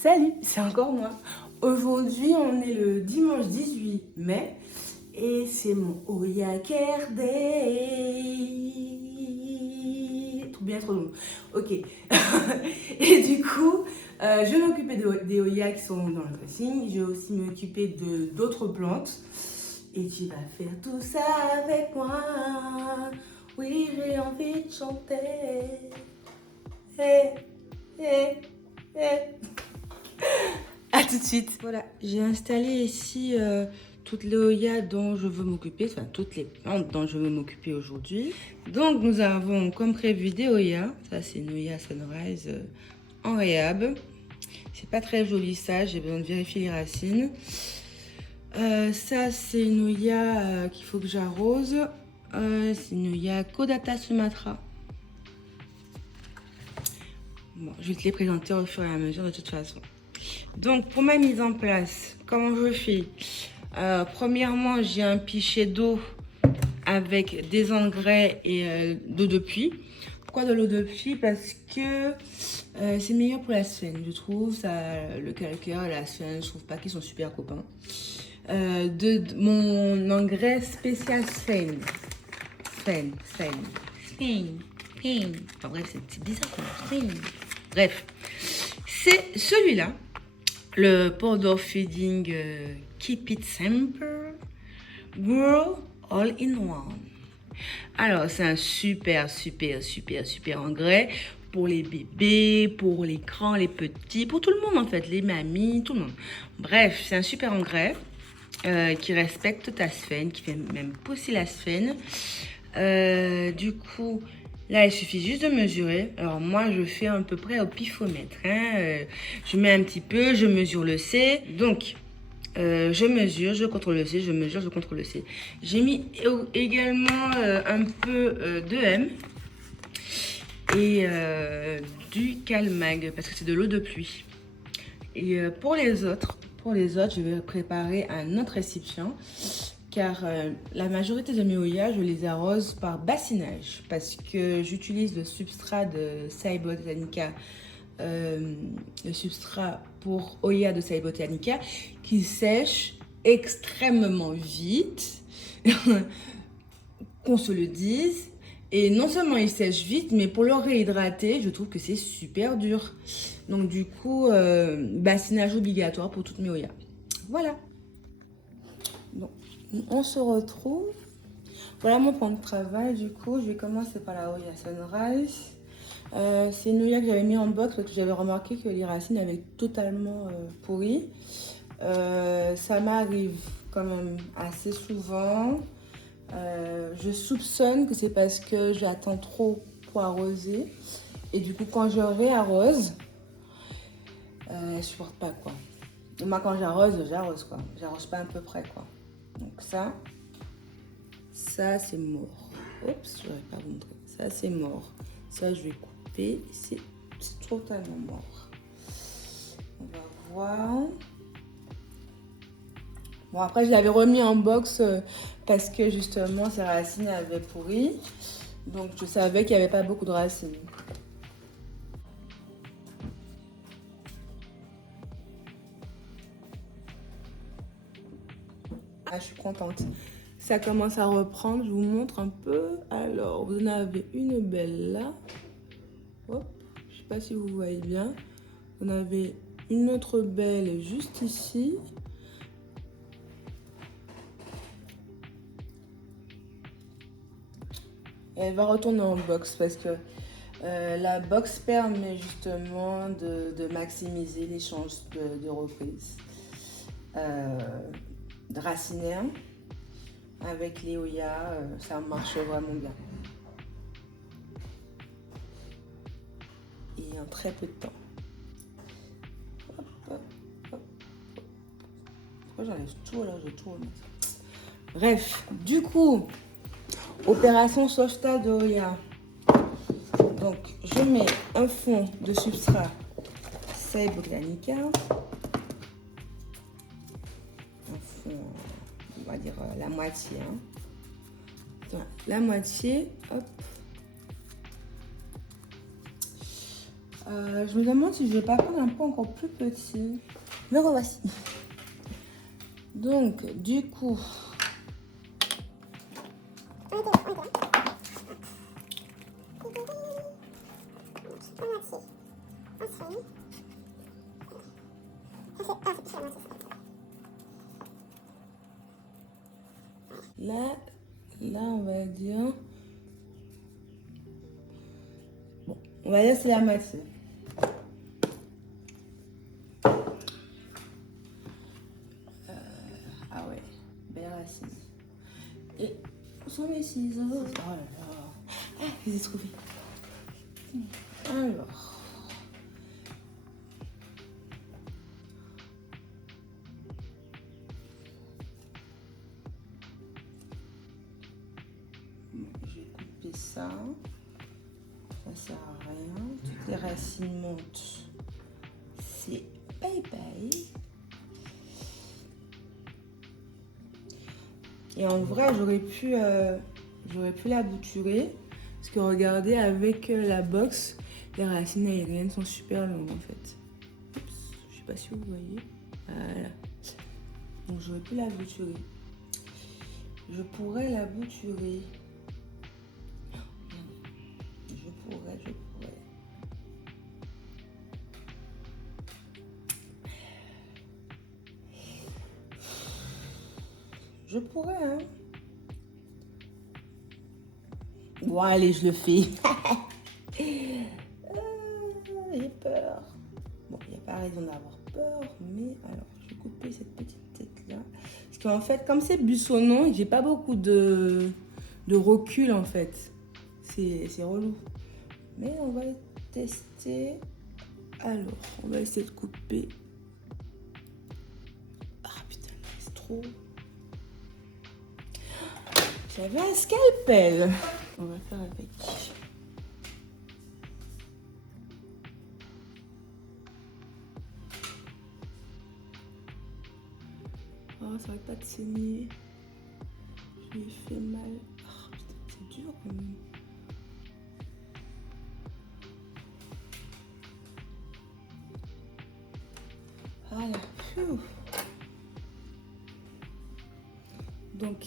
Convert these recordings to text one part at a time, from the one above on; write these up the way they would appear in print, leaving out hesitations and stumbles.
Salut, c'est encore moi. Aujourd'hui, on est le dimanche 18 mai et c'est mon Oya Care Day. Trop bien, trop long. Ok. Et du coup, je vais m'occuper des Oya qui sont dans le dressing. Je vais aussi m'occuper de d'autres plantes. Et tu vas faire tout ça avec moi. Oui, j'ai envie de chanter. Hey, hey, hey. À tout de suite. Voilà, j'ai installé ici toutes les Oya dont je veux m'occuper, enfin toutes les plantes dont je veux m'occuper aujourd'hui. Donc nous avons comme prévu des Oya. Ça c'est une Oya Sunrise en réhab. C'est pas très joli ça, j'ai besoin de vérifier les racines. Ça c'est une Oya qu'il faut que j'arrose. C'est une Oya Caudata Sumatra. Bon, je vais te les présenter au fur et à mesure de toute façon. Donc pour ma mise en place, comment je fais? Premièrement, j'ai un pichet d'eau avec des engrais et d'eau de pluie. Pourquoi de l'eau de pluie? Parce que c'est meilleur pour la sphène, je trouve. Ça, le calcaire et la sphène, je trouve pas qu'ils sont super copains. Mon engrais spécial sphène. Sphène. Enfin bref, c'est bizarre quand même. Bref, c'est celui-là. Le powder feeding Keep It Simple Grow All in One. Alors, c'est un super engrais pour les bébés, pour les grands, les petits, pour tout le monde en fait, les mamies, tout le monde. Bref, c'est un super engrais qui respecte ta sphène, qui fait même pousser la sphène. Du coup, là, il suffit juste de mesurer. Alors moi, je fais à peu près au pifomètre. Je mets un petit peu, je mesure le C. Donc, je mesure, je contrôle le C, je mesure, je contrôle le C. J'ai mis également un peu de M et du Calmag parce que c'est de l'eau de pluie. Et pour les autres, je vais préparer un autre récipient car la majorité de mes Oya, je les arrose par bassinage parce que j'utilise le substrat de Sai Botanica, le substrat pour Oya de Sai Botanica qui sèche extrêmement vite, qu'on se le dise. Et non seulement il sèche vite, mais pour le réhydrater, je trouve que c'est super dur. Donc du coup, bassinage obligatoire pour toutes mes Oya. Voilà. Donc, on se retrouve. Voilà mon plan de travail. Du coup, je vais commencer par la Oya Sunrise. C'est une Oya que j'avais mis en box parce que j'avais remarqué que les racines avaient totalement pourri. Ça m'arrive quand même assez souvent. Je soupçonne que c'est parce que j'attends trop pour arroser. Et du coup, quand je réarrose, elle supporte pas quoi. Et moi, quand j'arrose quoi. J'arrose pas à peu près quoi. Donc ça c'est mort. Oups, j'aurais pas montré. Ça c'est mort. Ça je vais couper. C'est totalement mort. On va voir. Bon après je l'avais remis en box parce que justement ses racines avaient pourri. Donc je savais qu'il n'y avait pas beaucoup de racines. Ah, je suis contente. Ça commence à reprendre, je vous montre un peu. Alors, vous en avez une belle là. Hop, je sais pas si vous voyez bien. Vous en avez une autre belle juste ici. Et elle va retourner en box parce que la box permet justement de maximiser les chances de reprise de racinaire. Avec les Oya, ça marche vraiment bien. Et en très peu de temps. Hop, hop, hop. Pourquoi j'enlève tout là, je tourne. Bref, du coup, opération sauvetage de Oya. Donc, je mets un fond de substrat Sai Botanica. Un fond, on va dire la moitié. Hein. La moitié, hop. Je me demande si je vais pas prendre un pot encore plus petit. Me revoici. Donc, du coup... Là, on va dire... Bon, on va dire c'est la moitié. Ah ouais, belle racine. Et où sont mes ciseaux? Oh là là. Ah, je les ai trouvés. Alors... Je vais couper ça. Ça sert à rien. Toutes les racines montent. C'est bye bye. Et en vrai, j'aurais pu la bouturer. Parce que regardez, avec la box, les racines aériennes sont super longues en fait. Oups, je sais pas si vous voyez. Voilà. Donc j'aurais pu la bouturer. Je pourrais la bouturer. Je pourrais. Je pourrais, hein. Bon, allez, je le fais. J'ai peur. Bon, il n'y a pas raison d'avoir peur, mais alors, je vais couper cette petite tête-là. Parce qu'en fait, comme c'est buissonnant, j'ai pas beaucoup de recul, en fait. C'est relou. Mais on va tester. Alors, on va essayer de couper. Ah, putain, c'est trop... J'avais un scalpel. On va faire avec. Oh, ça arrête pas de saigner. Je lui ai fait mal. Oh, putain, c'est dur quand même. Voilà. Pfiou. Donc,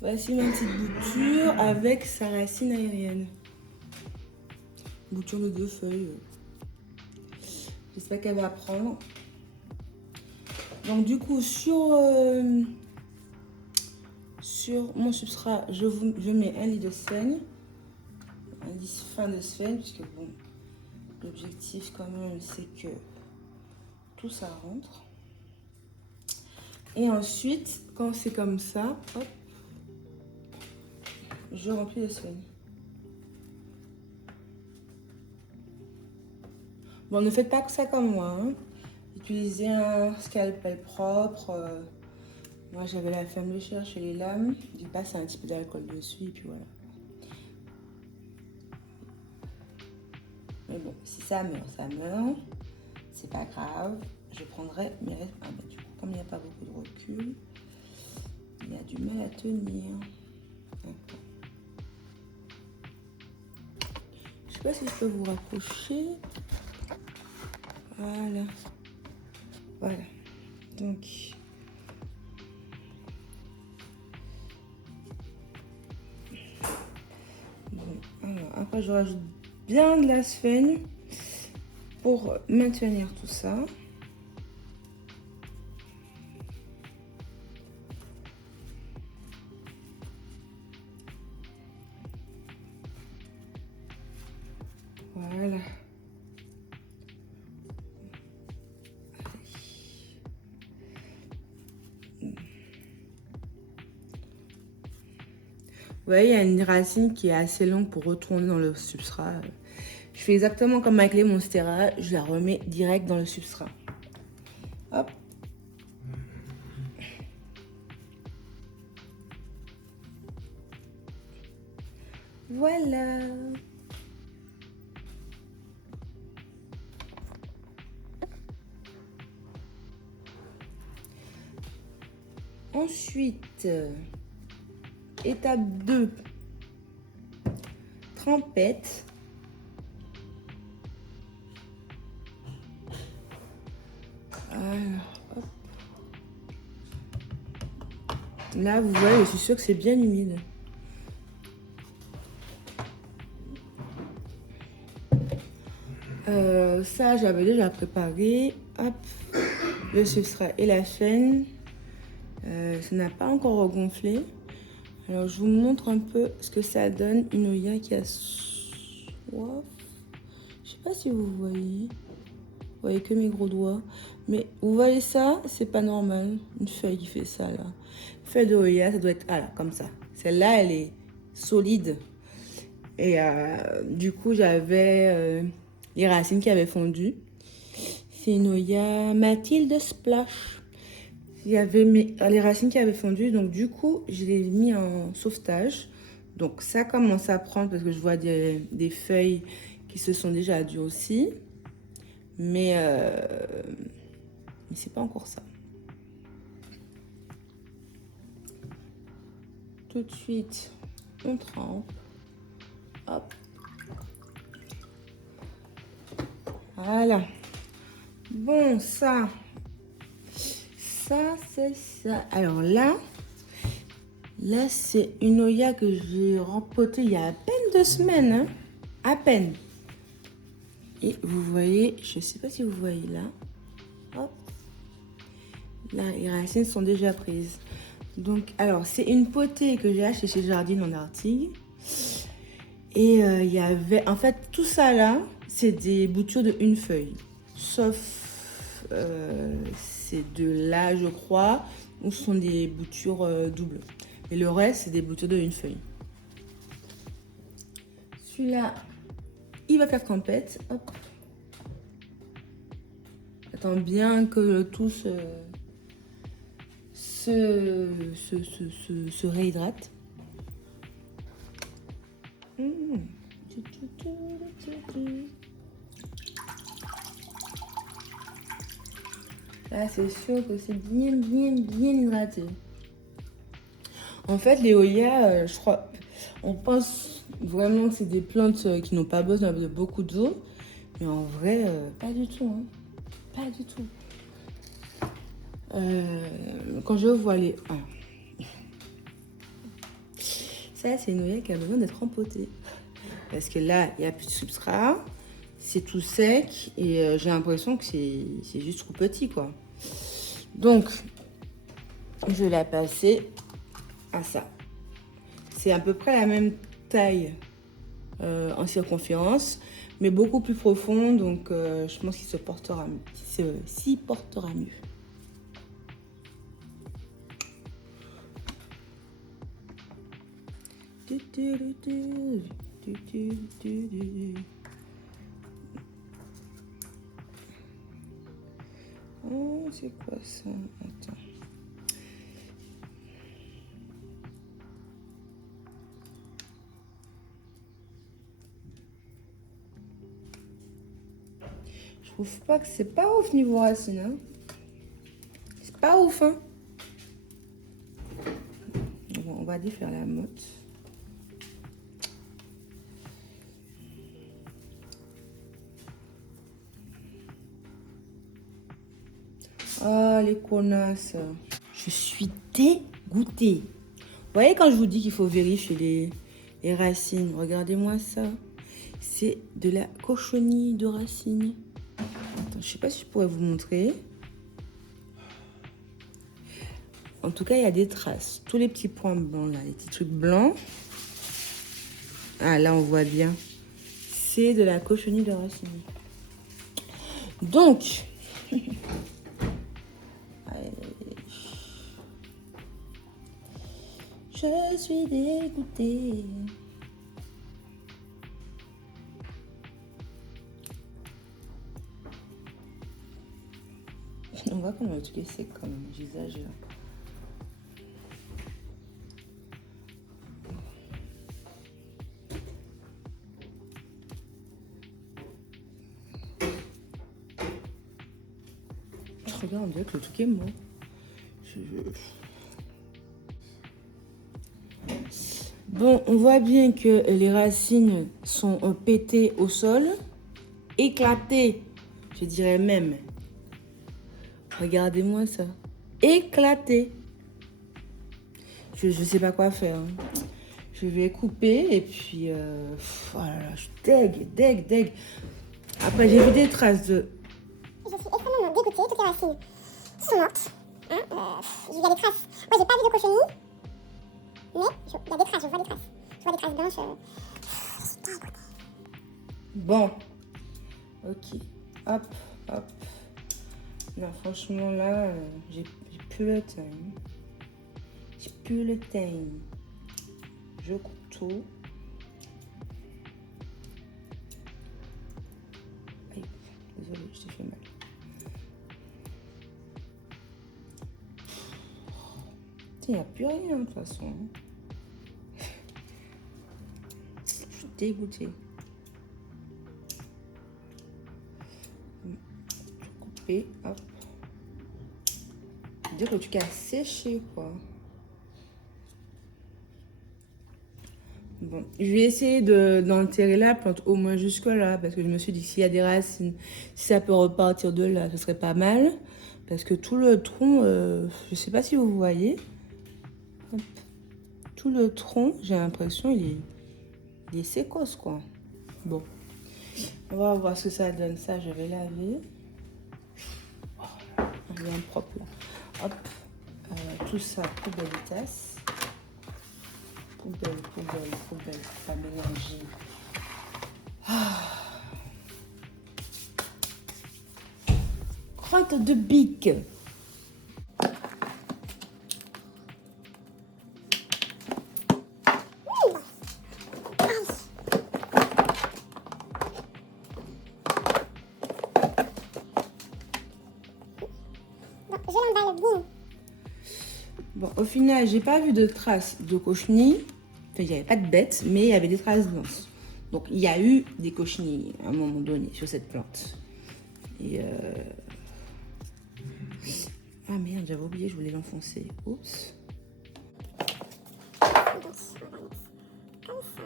voici ma petite bouture avec sa racine aérienne. Bouture de 2 feuilles. J'espère qu'elle va prendre. Donc du coup, sur mon substrat, je mets 1 litre de sphène. Un litre fin de sphène, puisque bon, l'objectif quand même, c'est que tout ça rentre. Et ensuite, quand c'est comme ça, hop, je remplis de sphène. Bon, ne faites pas ça comme moi, hein. Utilisez un scalpel propre. Moi, j'avais la flemme de chercher les lames. J'ai passé un petit peu d'alcool dessus et puis voilà. Mais bon, si ça meurt, ça meurt. C'est pas grave. Je prendrai mes restes. Ah bah, du coup, comme il n'y a pas beaucoup de recul, il y a du mal à tenir. Je sais pas si je peux vous rapprocher. Voilà. Voilà. Donc... Bon, alors, après, je rajoute bien de la sphène pour maintenir tout ça. Voilà. Vous voyez, il y a une racine qui est assez longue pour retourner dans le substrat. Je fais exactement comme avec les Monstera, je la remets direct dans le substrat. Hop. Voilà. Ensuite, étape 2, trempette. hop. Là, vous voyez, je suis sûre que c'est bien humide. Ça, j'avais déjà préparé. Hop, le substrat et la chaîne. Ça n'a pas encore regonflé. Alors, je vous montre un peu ce que ça donne. Une Oya qui a soif. Je sais pas si vous voyez. Vous voyez que mes gros doigts. Mais vous voyez ça, c'est pas normal. Une feuille qui fait ça, là. Une feuille de Oya, ça doit être là, comme ça. Celle-là, elle est solide. Et du coup, j'avais les racines qui avaient fondu. C'est une Oya Mathilde Splash. Il y avait les racines qui avaient fondu. Donc, du coup, je l'ai mis en sauvetage. Donc, ça commence à prendre parce que je vois des feuilles qui se sont déjà durcies. Mais c'est pas encore ça. Tout de suite, on trempe. Hop. Voilà. Bon, ça c'est ça. Alors là c'est une Oya que j'ai rempotée il y a à peine 2 semaines. Hein. À peine. Et vous voyez, je sais pas si vous voyez là. Hop. Là, les racines sont déjà prises. Donc, alors, c'est une potée que j'ai achetée chez Jardine en Artigues. Et il y avait... En fait, tout ça là, c'est des boutures de une feuille. Sauf ces deux-là, je crois, où ce sont des boutures doubles. Et le reste, c'est des boutures de une feuille. Celui-là, il va faire tempête. Hop. Attends bien que tout se réhydrate. Là, c'est sûr que c'est bien hydraté. En fait, les Oya, je crois, on pense vraiment que c'est des plantes qui n'ont pas besoin de beaucoup d'eau. Mais en vrai, pas du tout. Hein. Pas du tout. Quand je vois les... Ah. Ça, c'est une Oya qui a besoin d'être rempotée. Parce que là, il n'y a plus de substrat. C'est tout sec. Et j'ai l'impression que c'est juste trop petit, quoi. Donc, je vais la passer à ça. C'est à peu près la même taille en circonférence, mais beaucoup plus profond. Donc, je pense qu'il s'y portera mieux. Oh, c'est quoi ça? Attends. Je trouve pas que c'est pas ouf niveau racine. Hein. C'est pas ouf, hein. Bon, on va défaire la motte. Oh, les connasses. Je suis dégoûtée. Vous voyez quand je vous dis qu'il faut vérifier les racines. Regardez-moi ça. C'est de la cochonnerie de racines. Attends, je sais pas si je pourrais vous montrer. En tout cas, il y a des traces. Tous les petits points blancs là, les petits trucs blancs. Ah, là, on voit bien. C'est de la cochonnerie de racines. Donc... je suis dégoûtée. On voit comment le truc est sec quand même, j'exagère. Regarde, on dirait que le truc est mort. Bon, on voit bien que les racines sont pétées au sol, éclatées, je dirais même Regardez-moi ça. Éclaté. Je sais pas quoi faire. Hein. Je vais couper et puis... oh là là, je suis deg. Après, j'ai vu des traces de... Je suis extrêmement dégoûtée. Toutes les racines sont mortes. Hein, il y a des traces. Moi, j'ai pas vu de cochenille. Mais il y a des traces, je vois des traces. Je vois des traces blanches. Je suis dégoûtée. Bon. Ok. Hop. Non, franchement, là, j'ai plus le temps. Je coupe tout. Aïe, désolée, je t'ai fait mal. Il n'y a plus rien de toute façon. Je suis dégoûtée. Couper, hop. Dire que tu qu'à sécher quoi. Bon, je vais essayer d'enterrer la plante au moins jusque là parce que je me suis dit s'il y a des racines, si ça peut repartir de là, ce serait pas mal parce que tout le tronc, je sais pas si vous voyez, hop. Tout le tronc, j'ai l'impression il est sécos quoi. Bon, on va voir ce que ça donne. Ça, je vais laver. Oh, bien propre là. Hop, tout ça poubelle tasse. Poubelle, pas mélanger. Crotte de bique. Je l'emballe bien. Bon, au final, j'ai pas vu de traces de cochenille. Enfin, il n'y avait pas de bêtes, mais il y avait des traces blanches. Donc, il y a eu des cochenilles à un moment donné sur cette plante. Et ah merde, j'avais oublié, je voulais l'enfoncer. Oups. Comme ça.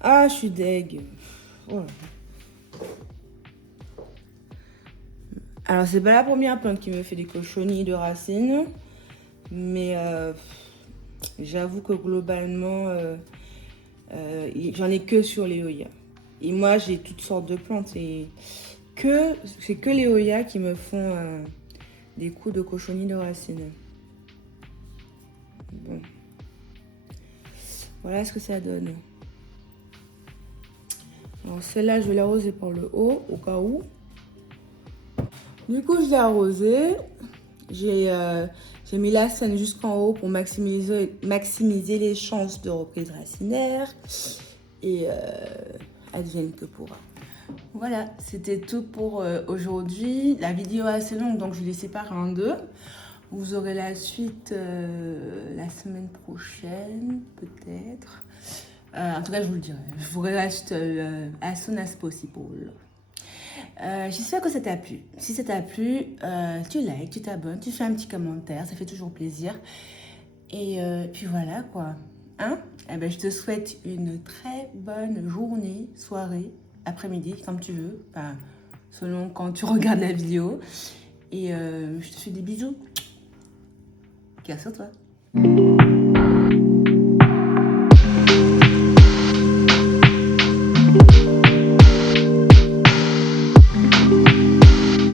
Ah, je suis deg. Oh. Alors, c'est pas la première plante qui me fait des cochonnies de racines. Mais j'avoue que globalement, j'en ai que sur les Hoya. Et moi, j'ai toutes sortes de plantes. Et c'est que les Hoya qui me font des coups de cochonnies de racines. Bon. Voilà ce que ça donne. Alors celle-là, je vais l'arroser par le haut, au cas où. Du coup, je l'ai arrosée. J'ai mis la scène jusqu'en haut pour maximiser les chances de reprise racinaire. Et advienne que pourra. Voilà, c'était tout pour aujourd'hui. La vidéo est assez longue, donc je les sépare en deux. Vous aurez la suite la semaine prochaine, peut-être. En tout cas, je vous le dirai. Je vous reste as soon as possible. J'espère que ça t'a plu. Si ça t'a plu, tu likes, tu t'abonnes, tu fais un petit commentaire, ça fait toujours plaisir. Et puis voilà quoi. Hein? Eh ben, je te souhaite une très bonne journée, soirée, après-midi, comme tu veux, enfin, selon quand tu regardes la vidéo. Et je te fais des bisous. Cœur sur toi.